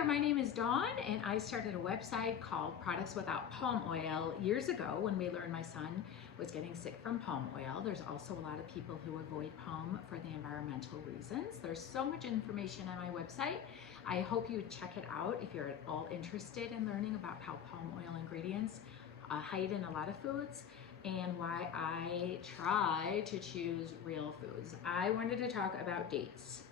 there, my name is Dawn and I started a website called Products Without Palm Oil years ago when we learned my son was getting sick from palm oil. There's also a lot of people who avoid palm for the environmental reasons. There's so much information on my website. I hope you check it out if you're at all interested in learning about how palm oil ingredients hide in a lot of foods and why I try to choose real foods. I wanted to talk about dates.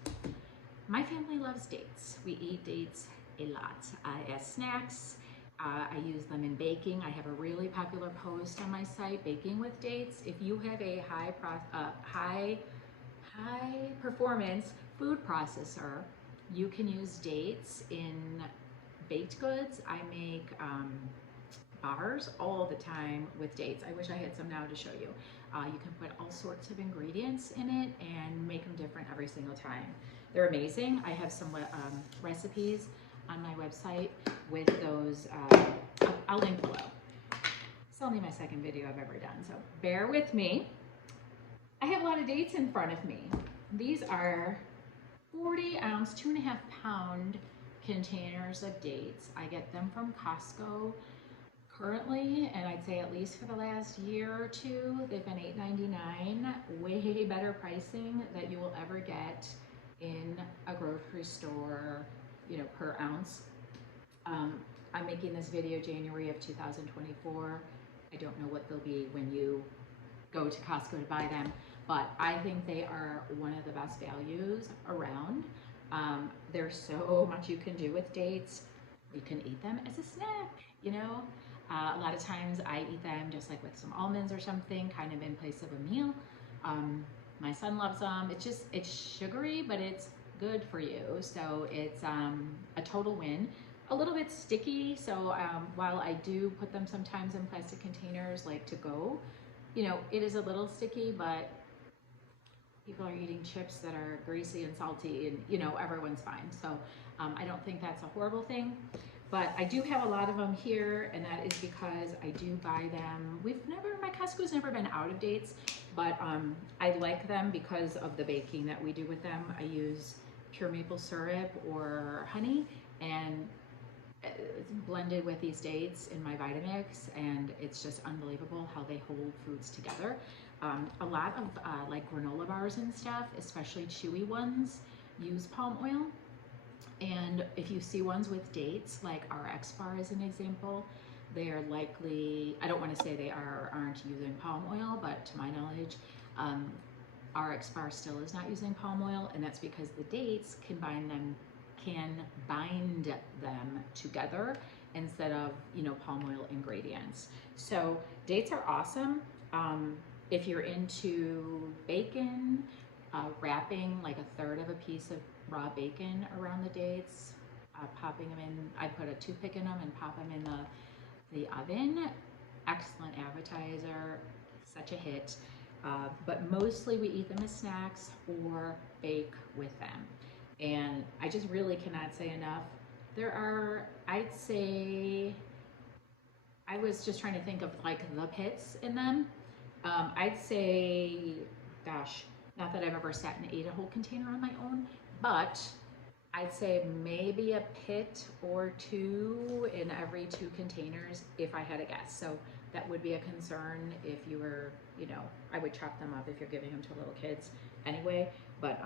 My family loves dates. We eat dates a lot as snacks. I use them in baking. I have a really popular post on my site, Baking with Dates. If you have a high performance food processor, you can use dates in baked goods. I make bars all the time with dates. I wish I had some now to show you. You can put all sorts of ingredients in it and make them different every single time. They're amazing. I have some recipes on my website with those. I'll link below. It's only my second video I've ever done, so bear with me. I have a lot of dates in front of me. These are 40-ounce, 2.5-pound containers of dates. I get them from Costco currently, and I'd say at least for the last year or two, they've been $8.99, way better pricing that you will ever get in a grocery store, you know, per ounce. I'm making this video January of 2024. I don't know what they'll be when you go to Costco to buy them, but I think they are one of the best values around. There's so much you can do with dates. You can eat them as a snack, you know. A lot of times I eat them just like with some almonds or something, kind of in place of a meal. My son loves them. It's sugary, but it's good for you. So it's a total win. A little bit sticky. So while I do put them sometimes in plastic containers, like to go, you know, it is a little sticky, but people are eating chips that are greasy and salty and, you know, everyone's fine. So I don't think that's a horrible thing. But I do have a lot of them here, and that is because I do buy them. My Costco's never been out of dates, but I like them because of the baking that we do with them. I use pure maple syrup or honey, and it's blended with these dates in my Vitamix, and it's just unbelievable how they hold foods together. A lot of like granola bars and stuff, especially chewy ones, use palm oil. And if you see ones with dates, like our X bar as an example, they are likely, I don't want to say they are or aren't using palm oil, but to my knowledge, our X bar still is not using palm oil, and that's because the dates can bind them together instead of, you know, palm oil ingredients. So dates are awesome. If you're into bacon, wrapping like 1/3 of a piece of raw bacon around the dates, popping them in, I put a toothpick in them and pop them in the oven. Excellent appetizer, such a hit. But mostly we eat them as snacks or bake with them. And I just really cannot say enough. There are, I'd say, I was just trying to think of like the pits in them. I'd say, gosh, not that I've ever sat and ate a whole container on my own, but I'd say maybe a pit or two in every 2 containers if I had a guess. So that would be a concern if you were, you know, I would chop them up if you're giving them to little kids anyway, but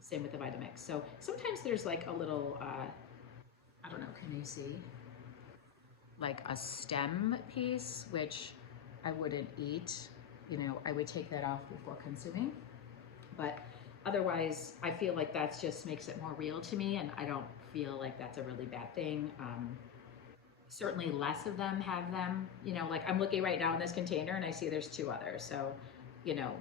same with the Vitamix. So sometimes there's like a little, I don't know, can you see? Like a stem piece, which I wouldn't eat. You know, I would take that off before consuming, but otherwise I feel like that just makes it more real to me, and I don't feel like that's a really bad thing. Certainly less of them have them, you know, like I'm looking right now in this container and I see there's 2 others, so, you know,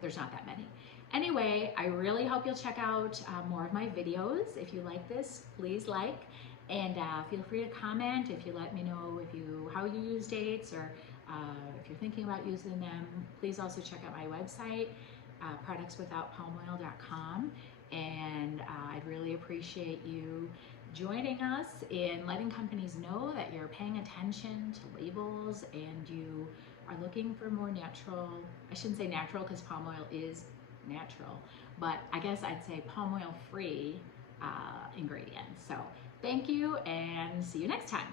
there's not that many. Anyway, I really hope you'll check out more of my videos. If you like this, please like, and feel free to comment if you let me know how you use dates, or if you're thinking about using them. Please also check out my website, productswithoutpalmoil.com, and I'd really appreciate you joining us in letting companies know that you're paying attention to labels and you are looking for more natural, I shouldn't say natural because palm oil is natural, but I guess I'd say palm oil free ingredients. So Thank you and see you next time.